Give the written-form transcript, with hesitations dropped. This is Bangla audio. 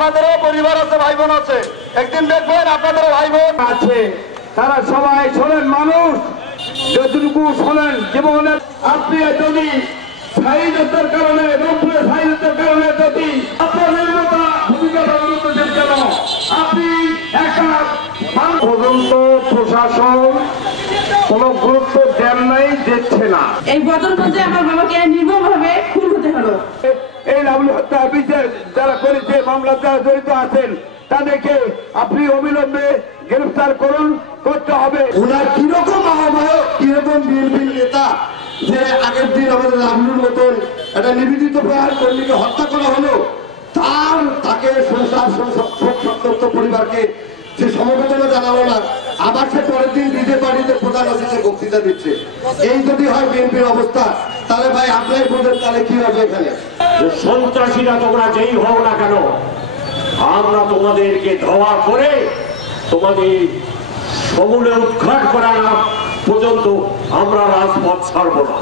আপনাদেরও পরিবার আছে, ভাই বোন আছে, একদিন দেখবেন আপনাদেরও ভাই বোন আছে। তারা সবাই শোনেন মানুষ, যতটুকু শোনেন জীবনের। আপনি যদি স্বাধীনতার কারণে স্বাধীনতার কারণে যদি আপনার নির্মাতা ভূমিকা পালন করতেছেন কেন? আপনি একা পর্যন্ত প্রশাসন কোন গুরুত্ব দেন নাই, দিচ্ছে না। এই বদলগঞ্জে আমার বাবাকে নির্মমভাবে খুন হতে হলো। এই লাভলু হত্যা বিচার যারা করেছে, মামলা যারা জড়িত আছেন, তাদেরকে আপনি অবিলম্বে গ্রেফতার করতে হবে। ওনার কিরকম আহ্বায়ক, কিরকম বিএনপির নেতা যে আগের দিন আমাদের লাভলুর মতন একটা নিবেদিত প্রয়াস কর্মীকে হত্যা করা হলো, তাকে সংশ্লিষ্ট পরিবারকে সে সমবেদনা জানালো না, আবার সে পরের দিন নিজের বাড়িতে প্রধান অতিথি বক্তৃতা দিচ্ছে। এই যদি হয় বিএনপির অবস্থা, তাহলে ভাই আপনারাই বলবেন তাহলে কি হবে এখানে। সন্ত্রাসীরা তোমরা যেই হও না কেন, আমরা তোমাদেরকে ধাওয়া করে তোমাদের সমূলে উৎখাট করা না পর্যন্ত আমরা রাজপথ ছাড়ব না।